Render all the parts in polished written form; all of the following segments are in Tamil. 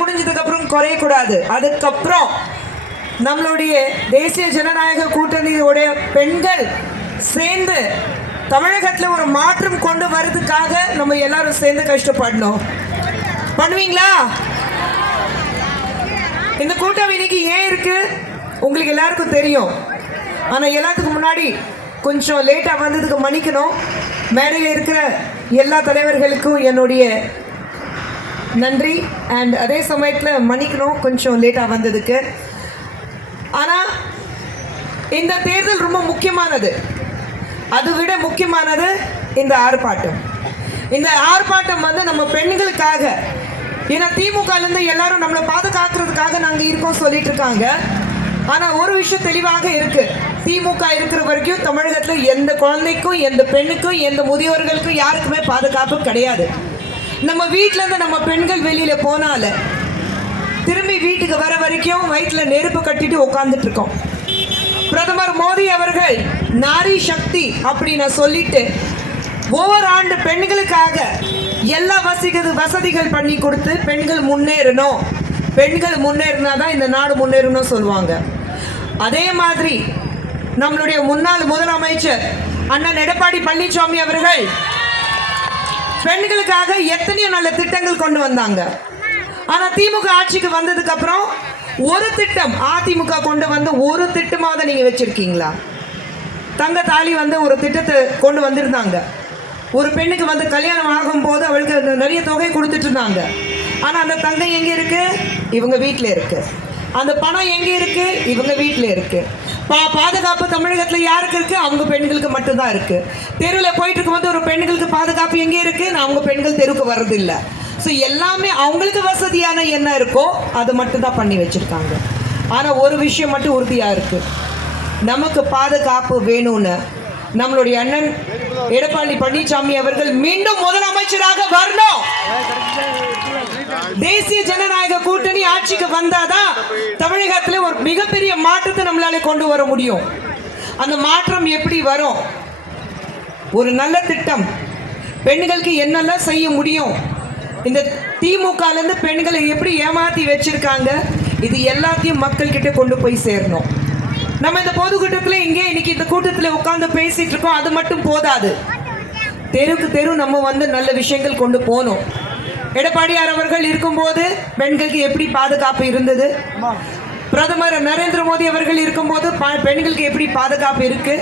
முடிஞ்சதுக்கு அப்புறம் குறையக்கூடாது. அதுக்கப்புறம் நம்மளுடைய தேசிய ஜனநாயக கூட்டணியோட பெண்கள் சேர்ந்து தமிழகத்தில் ஒரு மாற்றம் கொண்டு வர்றதுக்காக நம்ம எல்லாரும் சேர்ந்து கஷ்டப்படணும். பண்ணுவீங்களா? இந்த கூட்டம் இன்னைக்கு ஏன் இருக்கு உங்களுக்கு எல்லாருக்கும் தெரியும். ஆனால் எல்லாத்துக்கும் முன்னாடி கொஞ்சம் லேட்டாக வந்ததுக்கு மன்னிக்கணும். மேடையில் இருக்கிற எல்லா தலைவர்களுக்கும் என்னுடைய நன்றி. அண்ட் அதே சமயத்தில் மன்னிக்கணும் கொஞ்சம் லேட்டாக வந்ததுக்கு. ஆனால் இந்த தேர்தல் ரொம்ப முக்கியமானது. அதை விட முக்கியமானது இந்த ஆர்ப்பாட்டம். இந்த ஆர்ப்பாட்டம் வந்து நம்ம பெண்களுக்காக. ஏன்னா திமுகலேருந்து எல்லாரும் நம்மளை பாதுகாக்கிறதுக்காக நாங்கள் இருக்கோம் சொல்லிட்டு இருக்காங்க. ஆனால் ஒரு விஷயம் தெளிவாக இருக்கு. திமுக இருக்கிற வரைக்கும் தமிழகத்தில் எந்த குழந்தைக்கும் எந்த பெண்ணுக்கும் எந்த முதியோர்களுக்கும் யாருக்குமே பாதுகாப்பு கிடையாது. நம்ம வீட்டிலேருந்து நம்ம பெண்கள் வெளியில் போனால திரும்பி வீட்டுக்கு வர வரைக்கும் வயிற்றில் நெருப்பு கட்டிட்டு உட்காந்துட்டு இருக்கோம். பிரதமர் மோடி அவர்கள் நாரி சக்தி அப்படின்னு சொல்லிட்டு ஒவ்வொரு ஆண்டு பெண்களுக்காக எல்லா வசதிகள் பண்ணி கொடுத்து பெண்கள் முன்னேறணும், பெண்கள் முன்னேறினாதான் இந்த நாடு முன்னேறணும் சொல்லுவாங்க. அதே மாதிரி நம்மளுடைய முன்னாள் முதலமைச்சர் அண்ணன் எடப்பாடி பழனிசாமி அவர்கள் பெண்களுக்காக எத்தனையோ நல்ல திட்டங்கள் கொண்டு வந்தாங்க. ஆனால் திமுக ஆட்சிக்கு வந்ததுக்கு அப்புறம் ஒரு திட்டம் அதிமுக கொண்டு வந்து ஒரு திட்டமாக நீங்க வச்சிருக்கீங்களா? தங்க தாலி வந்து ஒரு திட்டத்தை கொண்டு வந்திருந்தாங்க. ஒரு பெண்ணுக்கு வந்து கல்யாணம் ஆகும் போது அவளுக்கு நிறைய தொகை கொடுத்துட்டு இருந்தாங்க. ஆனால் அந்த தங்கம் எங்கே இருக்கு? இவங்க வீட்டில் இருக்கு. அந்த பணம் எங்கே இருக்கு? இவங்க வீட்டில் இருக்கு. பாதுகாப்பு தமிழகத்தில் யாருக்கு இருக்கு? அவங்க பெண்களுக்கு மட்டும்தான் இருக்கு. தெருவில் போயிட்டு இருக்கும்போது ஒரு பெண்களுக்கு பாதுகாப்பு எங்கே இருக்கு? அவங்க பெண்கள் தெருவுக்கு வர்றதில்லை. ஸோ எல்லாமே அவங்களுக்கு வசதியான என்ன இருக்கோ அதை மட்டும்தான் பண்ணி வச்சிருக்காங்க. ஆனால் ஒரு விஷயம் மட்டும் உறுதியாக இருக்கு, நமக்கு பாதுகாப்பு வேணும்னு நம்மளுடைய அண்ணன் எடப்பாடி பழனிசாமி அவர்கள் மீண்டும் முதலமைச்சராக வரணும். தேசிய ஜனநாயக கூட்டணி ஆட்சிக்கு வந்தாதான் தமிழகத்தில் ஒரு மிகப்பெரிய மாற்றத்தை நம்மளால கொண்டு வர முடியும். அந்த மாற்றம் எப்படி வரும்? ஒரு நல்ல திட்டம், பெண்களுக்கு என்னெல்லாம் செய்ய முடியும், இந்த திமுகலேருந்து பெண்களை எப்படி ஏமாற்றி வச்சிருக்காங்க, இது எல்லாத்தையும் மக்கள் கிட்ட கொண்டு போய் சேரணும். நம்ம இந்த பொதுக்கூட்டத்தில் இங்கே இன்னைக்கு இந்த கூட்டத்தில் உட்கார்ந்து பேசிட்டு இருக்கோம். அது மட்டும் போதாது, தெருக்கு தெரு நம்ம வந்து நல்ல விஷயங்கள் கொண்டு போகணும். எடப்பாடியார் அவர்கள் இருக்கும்போது பெண்களுக்கு எப்படி பாதுகாப்பு இருந்தது, பிரதமர் நரேந்திர மோடி அவர்கள் இருக்கும்போது பெண்களுக்கு எப்படி பாதுகாப்பு இருக்கு,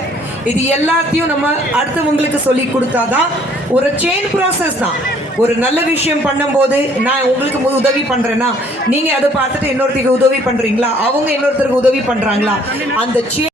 இது எல்லாத்தையும் நம்ம அடுத்தவங்களுக்கு சொல்லி கொடுத்தாதான் ஒரு செயின் ப்ராசஸ் தான். ஒரு நல்ல விஷயம் பண்ணும்போது நான் உங்களுக்கு உதவி பண்றேன்னா நீங்க அதை பார்த்துட்டு இன்னொருத்தருக்கு உதவி பண்றீங்களா, அவங்க இன்னொருத்தருக்கு உதவி பண்றாங்களா, அந்த